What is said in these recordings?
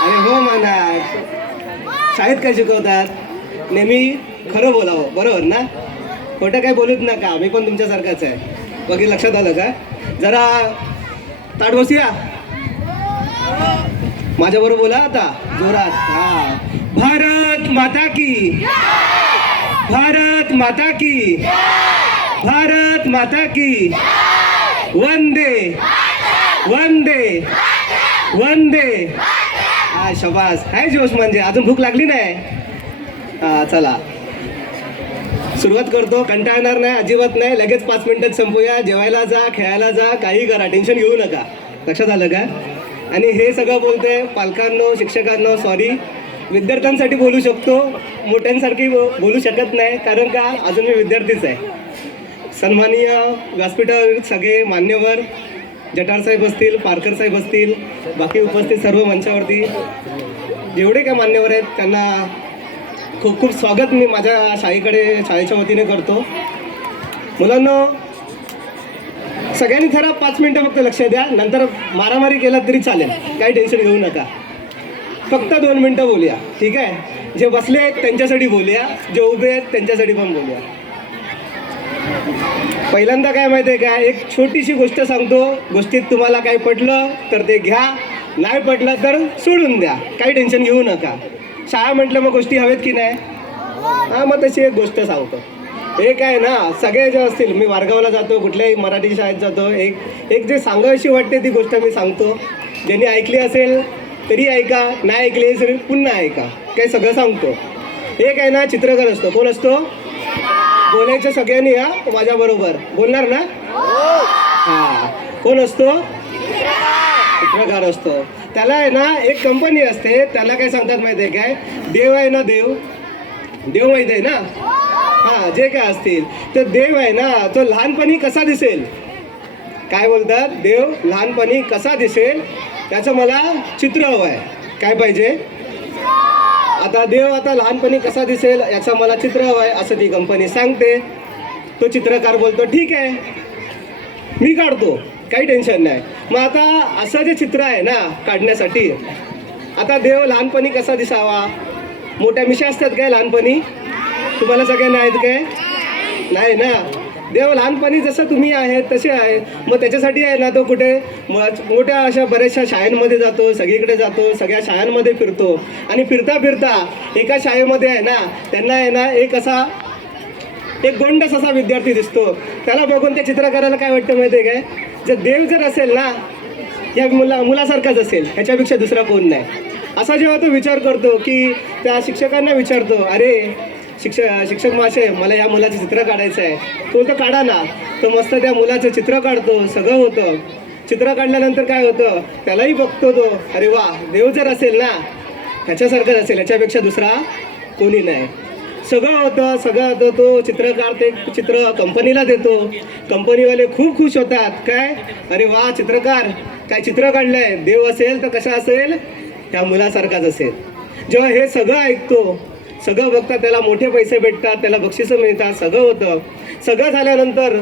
अरे हो म्हणा. शाळेत काय शिकवतात? नेहमी खरं बोलावं, बरोबर ना? खोटं काय बोलूच नका. मी पण तुमच्यासारखाच आहे. बाकी लक्षात आलं का? जरा ताट बसूया. माझ्याबरोबर बोला आता जोरात. हा. भारत माता की, भारत माता की, भारत माता की, वंदे वंदे वंदे. हा शबास. काय जोश म्हणजे. अजून भूक लागली नाही? हा चला सुरुवात करतो. कंटाळणार नाही, अजिबात नाही. लगेच 5 मिनिटात संपूया. जेवायला जा, खेळायला जा, काही करा, टेन्शन घेऊ नका. लक्षात आलं का? आणि हे सगळं बोलते पालकांनो, शिक्षकांनो सॉरी. विद्यार्थ्यांसाठी बोलू शकतो, मोठ्यांसारखी बोलू शकत नाही. कारण का अजून मी विद्यार्थीच आहे. सन्माननीय व्यासपीठावर सगळे मान्यवर, जटार साहेब असतील, पारकर साहेब असतील, बाकी उपस्थित सर्व मंचावरती जेवढे काय मान्यवर आहेत त्यांना खूप खूप स्वागत मी माझ्या शाळेच्या वतीने करतो. मुलांनो सगळ्यांनी जरा 5 मिनिटं फक्त लक्ष द्या. नंतर मारामारी केला तरी चालेल, काही टेन्शन घेऊ नका. फक्त 2 मिनिटं बोलूया, ठीक आहे? जे बसले आहेत त्यांच्यासाठी बोलूया, जे उभे आहेत त्यांच्यासाठी पण बोलूया. पहिल्यांदा काय माहिती आहे का, एक छोटीशी गोष्ट सांगतो. गोष्टीत तुम्हाला काही पडलं तर ते घ्या, नाही पडलं तर सोडून द्या, काही टेन्शन घेऊ नका. शाळा म्हटलं मग गोष्टी हवेत की नाही? हां, मग तशी एक गोष्ट सांगतो. एक आहे ना, सगळे जे असतील, मी वारगावला जातो, कुठल्याही मराठी शाळेत जातो, एक जे सांगावीशी वाटते ती गोष्ट मी सांगतो. ज्यांनी ऐकली असेल तरी ऐका, नाही ऐकली असेल पुन्हा ऐका, काही सगळं सांगतो. एक आहे ना, चित्रकार असतो. कोण असतो? बोलायचं सगळ्यांनी. हा माझ्याबरोबर बोलणार ना? हां. कोण असतो? चित्रकार असतो. त्याला आहे ना एक कंपनी असते, त्याला काय सांगतात माहिती आहे काय? देव आहे ना, देव माहिती आहे ना? हां, जे काय असतील तर देव आहे ना, तो लहानपणी कसा दिसेल? काय बोलतात? देव लहानपणी कसा दिसेल त्याचं मला चित्र हवं आहे. काय पाहिजे? आता देव आता लहानपणी कसा दिसेल याचं मला चित्र हवं आहे असं ती कंपनी सांगते. तो चित्रकार बोलतो ठीक आहे, मी काढतो, काही टेन्शन नाही. मग आता असं जे चित्र आहे ना काढण्यासाठी, आता देव लहानपणी कसा दिसावा? मोठ्या मिशा असतात काय लहानपणी? तुम्हाला सगळ्यांना आहेत काय? नाही ना. देव लहानपणी जसं तुम्ही आहेत तसे आहे. मग त्याच्यासाठी आहे ना तो कुठे मोठ्या अशा बऱ्याचशा शाळांमध्ये जातो, सगळीकडे जातो, सगळ्या शाळांमध्ये फिरतो. आणि फिरता फिरता एका शाळेमध्ये आहे ना त्यांना आहे ना एक गोंडस असा विद्यार्थी दिसतो. त्याला बघून त्या चित्रकाराला काय वाटतं माहिती आहे काय? जर देव जर असेल ना, या मुलासारखाच असेल, ह्याच्यापेक्षा दुसरा कोण नाही. असा जेव्हा तो विचार करतो की त्या शिक्षकांना विचारतो, अरे शिक्षक माशे मला या मुलाचं चित्र काढायचं आहे. तो तर काढा ना. तो मस्त त्या मुलाचं चित्र काढतो, सगळं होतं. चित्र काढल्यानंतर काय होतं, त्यालाही बघतो तो, अरे वा, देव जर असेल ना ह्याच्यासारखंच असेल, ह्याच्यापेक्षा दुसरा कोणी नाही. सगळं होतं. तो चित्रकार ते चित्र कंपनीला देतो. कंपनीवाले खूप खुश होतात. काय, अरे वा, चित्रकार काय चित्र काढलंय, देव असेल तर कसा असेल, त्या मुलासारखाच असेल. जेव्हा हे सगळं ऐकतो, सगळं बघतात, त्याला मोठे पैसे भेटतात, त्याला बक्षिसं मिळतात, सगळं होतं. सगळं झाल्यानंतर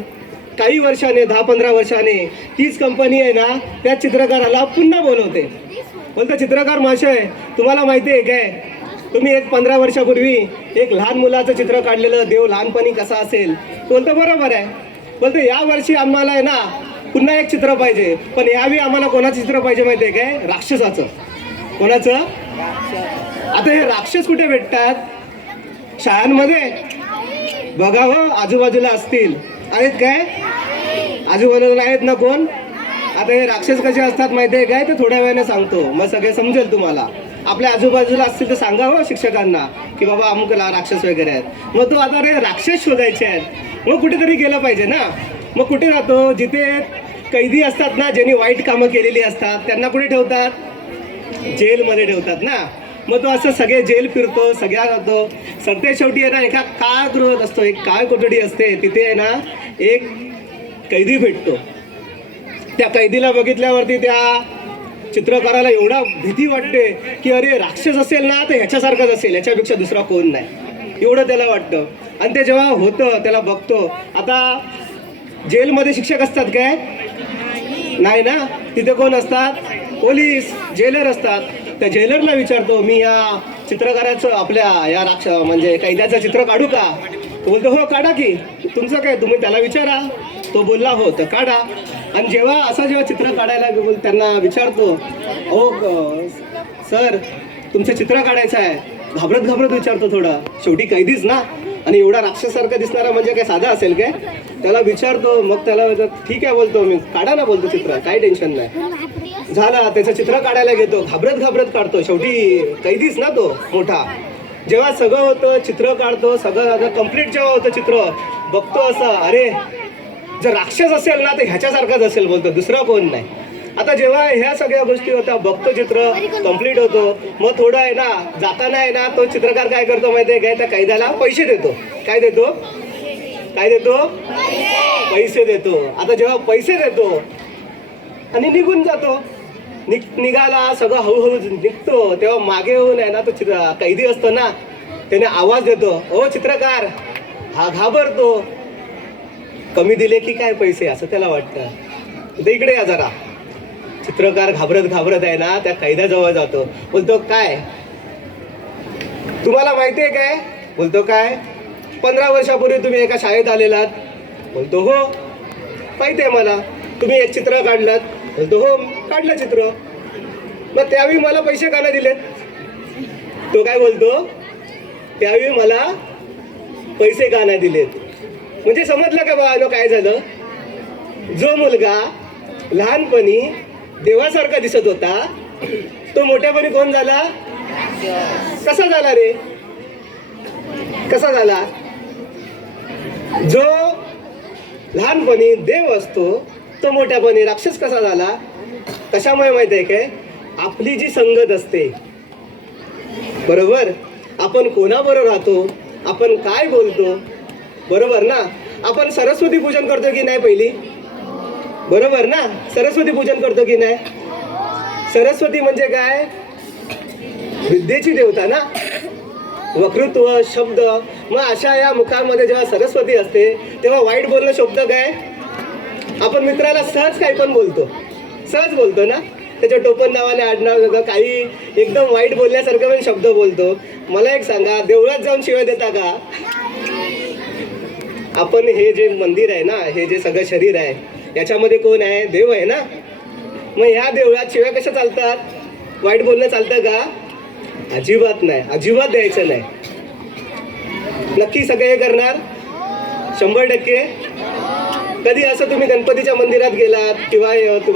काही वर्षाने, 10-15 वर्षाने तीच कंपनी आहे ना त्या चित्रकाराला पुन्हा बोलवते. बोलतं, चित्रकार महाशय तुम्हाला माहिती आहे काय, तुम्ही 15 वर्षापूर्वी एक लहान मुलाचं चित्र काढलेलं, देव लहानपणी कसा असेल. बोलतं बरोबर आहे. बोलतं यावर्षी आम्हाला आहे ना पुन्हा एक चित्र पाहिजे, पण यावेळी आम्हाला कोणाचं चित्र पाहिजे माहिती आहे काय? राक्षसाचं. कोणाचं? आता हे राक्षस कुठे भेटतात? शाळांमध्ये बघा हो, आजूबाजूला असतील. आहेत काय? आजूबाजूला आहेत ना कोण? आता हे राक्षस कसे असतात माहिती आहे काय? ते थोड्या वेळाने सांगतो, मग सगळे समजेल तुम्हाला. आपल्या आजूबाजूला असतील तर सांगा हो शिक्षकांना की बाबा अमुकला राक्षस वगैरे आहेत. मग तो आता रे राक्षस शोधायचे आहेत, मग कुठेतरी गेलं पाहिजे ना. मग कुठे जातो? जिथे कैदी असतात ना, ज्यांनी वाईट कामं केलेली असतात, त्यांना कुठे ठेवतात? जेलमध्ये ठेवतात ना. मग तो असं सगळे जेल फिरतो, सगळ्या जातो. सरते शेवटी आहे ना एका काळगृहात असतो, एक काळ कोठडी असते, तिथे आहे ना एक कैदी भेटतो. त्या कैदीला बघितल्यावरती त्या चित्रकाराला एवढा भीती वाटते की अरे राक्षस असेल ना तर ह्याच्यासारखाच असेल, ह्याच्यापेक्षा दुसरा कोण नाही, एवढं त्याला वाटतं. आणि ते जेव्हा होतं त्याला बघतो. आता जेलमध्ये शिक्षक असतात काय? नाही ना. तिथे कोण असतात? पोलीस, जेलर असतात. त्या ज्वेलरला विचारतो मी या चित्रकाराचं आपल्या या म्हणजे कैद्याचं चित्र काढू का? तो बोलतो हो काढा की, तुमचं काय, तुम्ही त्याला विचारा. तो बोलला हो तर काढा. आणि जेव्हा चित्र काढायला त्यांना विचारतो, अहो सर तुमचं चित्र काढायचं आहे, घाबरत विचारतो थोडं, शेवटी कैदीच ना, आणि एवढा राक्षसारखा दिसणारा म्हणजे काय साधा असेल काय? त्याला विचारतो. मग त्याला ठीक आहे बोलतो मी, काढा ना बोलतो चित्र, काही टेन्शन नाही. झाला त्याचं चित्र काढायला घेतो, घाबरत काढतो, शेवटी कैदीच ना तो मोठा. जेव्हा सगळं होतं चित्र काढतो, सगळं कम्प्लीट जेव्हा होतं चित्र बघतो असं, अरे जर राक्षस असेल ना तर ह्याच्यासारखाच असेल बोलतो, दुसरा कोण नाही. आता जेव्हा ह्या सगळ्या गोष्टी होत्या, बघतो चित्र कम्प्लीट होतो, मग थोडं आहे ना जाताना आहे ना तो चित्रकार काय करतो माहिती आहे काय, त्या कैद्याला पैसे देतो. काय देतो? पैसे देतो. आता जेव्हा पैसे देतो आणि निघून जातो, निघाला सगळं हळूहळू निघतो, तेव्हा मागे येऊन आहे ना तो कैदी असतो ना, त्याने आवाज देतो, ओ चित्रकार. हा घाबरतो, कमी दिले की काय पैसे असं त्याला वाटतं. तर इकडे या जरा. चित्रकार घाबरत आहे ना त्या कैद्याजवळ जातो, बोलतो काय तुम्हाला माहिती आहे काय? बोलतो काय? 15 वर्षापूर्वी तुम्ही एका शाळेत आलेलात. बोलतो हो माहिती आहे मला. तुम्ही एक चित्र काढलात. बोलतो हो काढलं चित्र. मग त्यावेळी मला पैसे का नाही दिलेत? तो काय बोलतो, त्यावेळी मला पैसे का नाही दिलेत. म्हणजे समजलं का बाबा काय झालं? जो मुलगा लहानपणी देवासारखा दिसत होता तो मोठ्यापणी कोण झाला? कसा झाला रे? कसा झाला? जो लहानपणी देव असतो तो मोठ्यापणी राक्षस कसा झाला? कशामुळे माहिती आहे काय? आपली जी संगत असते, बरोबर, आपण कोणाबरोबर राहतो, आपण काय बोलतो, बरोबर ना. आपण सरस्वती पूजन करतो की नाही पहिली? बरोबर ना, सरस्वती पूजन करतो की नाही? सरस्वती म्हणजे काय? विद्येची देवता ना, वक्तृत्व, शब्द. मग अशा या मुखामध्ये जेव्हा सरस्वती असते तेव्हा वाईट बोलणं शब्द काय? आपण मित्राला सहज काही पण बोलतो, सहज बोलतो ना, त्याच्या टोपण नावाने आडनाव काही एकदम वाईट बोलण्यासारखं पण शब्द बोलतो. मला एक सांगा, देवळात जाऊन शिवाय देता का? आपण हे जे मंदिर आहे ना, हे जे सगळं शरीर आहे याच्यामध्ये कोण आहे? देव आहे ना. मग ह्या देवळात शिवाय कशा चालतात? वाईट बोलणं चालतं का? अजिबात नाही, अजिबात द्यायचं नाही. नक्की सगळे हे करणार? 100%. कधी असं तुम्ही गणपतीच्या मंदिरात गेलात किंवा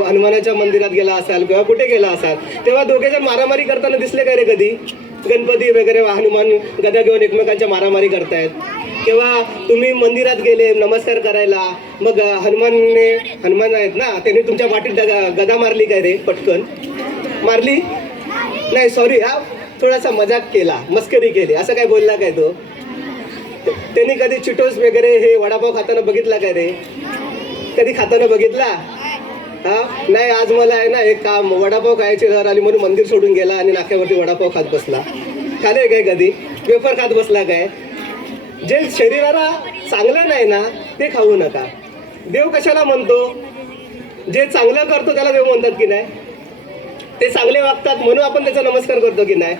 हनुमानाच्या मंदिरात गेला असाल किंवा कुठे गेला असाल तेव्हा दोघे जण मारामारी करताना दिसले का रे कधी? गणपती वगैरे हनुमान गदा घेऊन एकमेकांच्या मारामारी करतायत. किंवा तुम्ही मंदिरात गेले नमस्कार करायला, मग हनुमान आहेत ना, त्यांनी तुमच्या पाठीत गदा मारली काय रे? पटकन मारली नाही, सॉरी हा, थोडासा मजाक केला, मस्करी केली, असं काय बोलला काय तो? त्यांनी कधी चिटोस वगैरे हे वडापाव खाताना बघितला काय रे? कधी खाताना बघितला? हा नाही. आज मला आहे ना एक काम, वडापाव खायची घर आली म्हणून मंदिर सोडून गेला आणि नाक्यावरती वडापाव खात बसला. खाले काय कधी? वेफर खात बसला काय? जे शरीराला चांगलं नाही ना ते खाऊ नका. देव कशाला म्हणतो? जे चांगलं करतो त्याला देव म्हणतात की नाही? ते चांगले वागतात म्हणून आपण त्याचा नमस्कार करतो की नाही?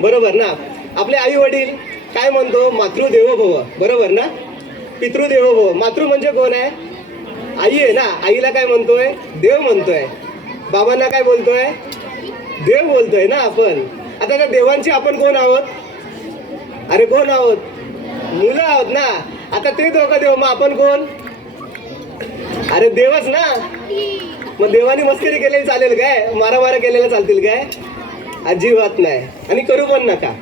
बरोबर ना. आपले आई वडील काय म्हणतो? मातृदेवो भव, बरोबर ना. पितृदेवो भव. मातृ म्हणजे कोण आहे? आई आहे ना. आईला काय म्हणतोय? देव म्हणतोय. बाबांना काय बोलतोय? देव बोलतोय ना आपण. आता त्या देवांची आपण कोण आहोत? अरे कोण आहोत? मुलं आहोत ना. आता ते दोघं देव, मग आपण कोण? अरे देवच ना. मग देवानी मस्करी केलेली चालेल काय? मारामारा केलेल्या चालतील काय? अजिबात नाही, आणि करू पण नका.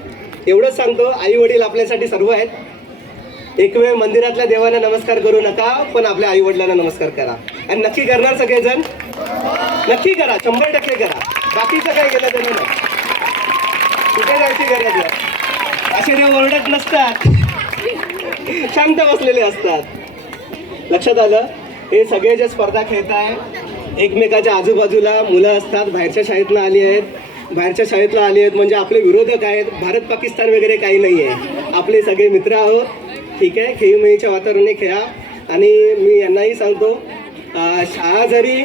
एवढंच सांगतो, आई वडील आपल्यासाठी सर्व आहेत. एक वेळ मंदिरातल्या देवांना नमस्कार करू नका, पण आपल्या आई वडिलांना नमस्कार करा. आणि नक्की करणार सगळेजण? नक्की करा, 100% करा. बाकीचं काय केलं त्याने नाही. कुठे जायची गरज नाही. असे देव ओरडत नसतात, शांत बसलेले असतात. लक्षात आलं? हे सगळे जे स्पर्धा खेळत आहे, एकमेकाच्या आजूबाजूला मुलं असतात, बाहेरच्या शाळेतनं आली आहेत. बाहेरच्या शाळेतला आले आहेत म्हणजे आपले विरोधक आहेत. भारत पाकिस्तान वगैरे काही नाही आहे, आपले सगळे मित्र आहोत. ठीक आहे, खेळीमेळीच्या वातावरणाने खेळा. आणि मी यांनाही सांगतो, शाळा जरी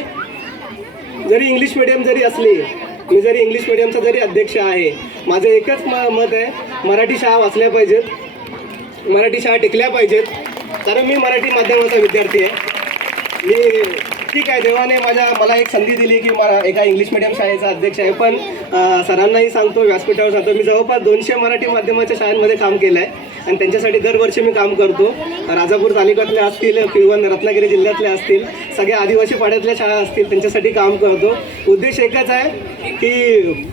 इंग्लिश मिडियम जरी असली मी जरी इंग्लिश मिडियमचा जरी अध्यक्ष आहे, माझं एकच मत आहे, मराठी शाळा वाचल्या पाहिजेत, मराठी शाळा टिकल्या पाहिजेत. कारण मी मराठी माध्यमाचा विद्यार्थी आहे. मी ठीक आहे, देवाने मला एक संधी दिली की मला एका इंग्लिश मिडियम शाळेचा अध्यक्ष आहे. पण सरांनाही सांगतो, व्यासपीठावर सांगतो, मी जवळपास 200 मराठी माध्यमाच्या शाळांमध्ये काम केलं आहे आणि त्यांच्यासाठी दरवर्षी मी काम करतो. राजापूर तालुक्यातल्या असतील किंवा रत्नागिरी जिल्ह्यातल्या असतील, सगळ्या आदिवासी पाड्यातल्या शाळा असतील, त्यांच्यासाठी काम करतो. उद्देश एकच आहे की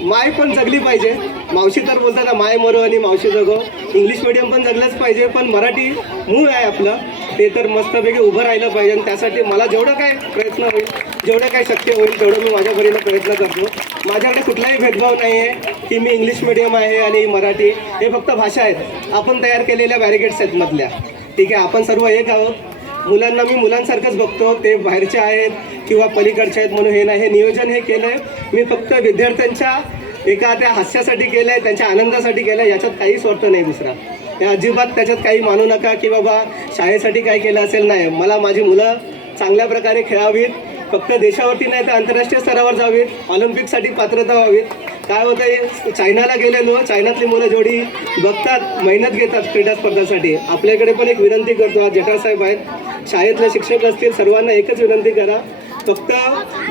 माय पण जगली पाहिजे. मावशी तर बोलतात ना, माय मरो आणि मावशी जगो. इंग्लिश मिडियम पण जगलंच पाहिजे, पण मराठी मूळ आहे आपलं, ते तर मस्तपैकी उभं राहिलं पाहिजे. आणि त्यासाठी मला जेवढं काय प्रयत्न होईल, जेवढं काय शक्य होईल तेवढं मी माझ्या परीने प्रयत्न करतो. माझ्याकडे कुठलाही भेदभाव नाही आहे की मी इंग्लिश मिडियम आहे आणि मराठी, हे फक्त भाषा आहेत, आपण तयार केलेल्या बॅरिकेड्स आहेत मधल्या. ठीक आहे, आपण सर्व एक आहोत. मुलांना मी मुलांसारखंच बघतो, ते बाहेरचे आहेत किंवा पलीकडचे आहेत म्हणून हे नाही. हे नियोजन हे केलं आहे मी फक्त विद्यार्थ्यांच्या एका त्या हास्यासाठी केलं आहे, त्यांच्या आनंदासाठी केलं आहे. याच्यात काहीच अर्थ नाही दुसरा. अजिबात त्याच्यात काही मानू नका की बाबा शाळेसाठी काय केलं असेल. नाही, मला माझी मुलं चांगल्या प्रकारे खेळावीत, फक्त देशावरती नाही तर आंतरराष्ट्रीय स्तरावर जावीत, ऑलिम्पिकसाठी पात्रता व्हावीत. काय होतं आहे, चायनाला गेलेलो, चायनातली मुलं जेवढी बघतात, मेहनत घेतात क्रीडा स्पर्धांसाठी. आपल्याकडे पण एक विनंती करतो, आज जठार साहेब आहेत, शाळेतले शिक्षक असतील, सर्वांना एकच विनंती करा, फक्त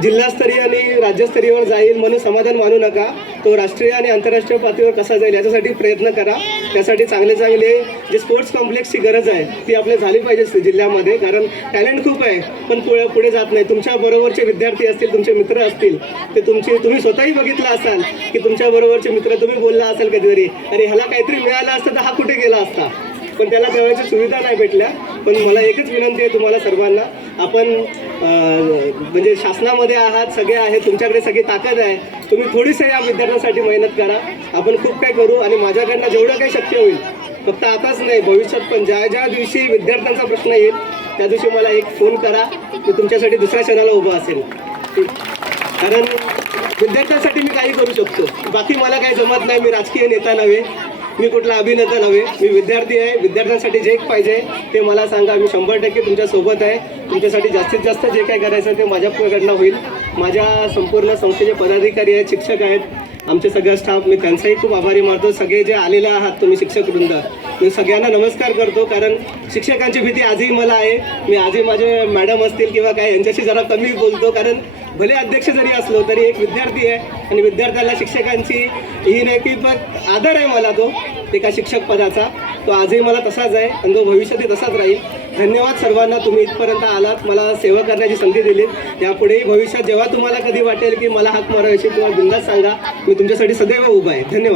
जिल्हास्तरीय आणि राज्यस्तरीयवर जाईल म्हणून समाधान मानू नका. तो राष्ट्रीय आणि आंतरराष्ट्रीय पातळीवर कसा जाईल याच्यासाठी प्रयत्न करा. त्यासाठी चांगले चांगले जे स्पोर्ट्स कॉम्प्लेक्सची गरज आहे ती आपल्या झाली पाहिजे जिल्ह्यामध्ये. कारण टॅलेंट खूप आहे पण पुढे जात नाही. तुमच्या बरोबरचे विद्यार्थी असतील, तुमचे मित्र असतील, ते तुम्ही स्वतःही बघितलं असाल की तुमच्या बरोबरचे मित्र, तुम्ही बोलला असाल कधीतरी, अरे ह्याला काहीतरी मिळालं असतं तर हा कुठे गेला असता, पण त्याला तेव्हाची सुविधा नाही भेटल्या. पण मला एकच विनंती आहे तुम्हाला सर्वांना, आपण म्हणजे शासनामध्ये आहात, सगळे आहेत, तुमच्याकडे सगळी ताकद आहे, तुम्ही थोडीसं या विद्यार्थ्यांसाठी मेहनत करा. आपण खूप काय करू आणि माझ्याकडनं जेवढं काही शक्य होईल, फक्त आताच नाही भविष्यात पण, ज्या दिवशी विद्यार्थ्यांचा प्रश्न येईल त्या दिवशी मला एक फोन करा, मी तुमच्यासाठी दुसऱ्या क्षणाला उभा असेल. कारण विद्यार्थ्यांसाठी मी काही करू शकतो, बाकी मला काही जमत नाही. मी राजकीय नेता नव्हे, मी कुठला अभिनेता नव्हे, मी विद्यार्थी आहे. विद्यार्थ्यांसाठी जे पाहिजे ते मला सांगा, मी 100% तुमच्यासोबत आहे. तुमच्यासाठी जास्तीत जास्त जे काय करायचं ते माझ्याकडनं होईल. माझ्या संपूर्ण संस्थेचे पदाधिकारी आहेत, शिक्षक आहेत, आमचे सगळं स्टाफ, मी त्यांचाही खूप आभारी मानतो. सगळे जे आलेले आहात तुम्ही शिक्षक वृंद, मी सगळ्यांना नमस्कार करतो. कारण शिक्षकांची भीती आजही मला आहे. मी आजही माझे मॅडम असतील किंवा काय यांच्याशी जरा कमी बोलतो, कारण भले अध्यक्ष जरी असलो तरी एक विद्यार्थी आहे आणि विद्यार्थ्याला शिक्षकांची ही नाही की पण आदर आहे मला तो एका शिक्षक पदाचा, तो आजही मला तसाच आहे आणि तो भविष्यातही तसाच राहील. धन्यवाद सर्वांना, तुम्ही इथपर्यंत आलात, मला सेवा करण्याची संधी दिलीत. यापुढेही भविष्यात जेव्हा तुम्हाला कधी वाटेल की मला हाक मारायची, तुम्हाला बिनधास्त सांगा, मी तुमच्यासाठी सदैव उभा आहे. धन्यवाद.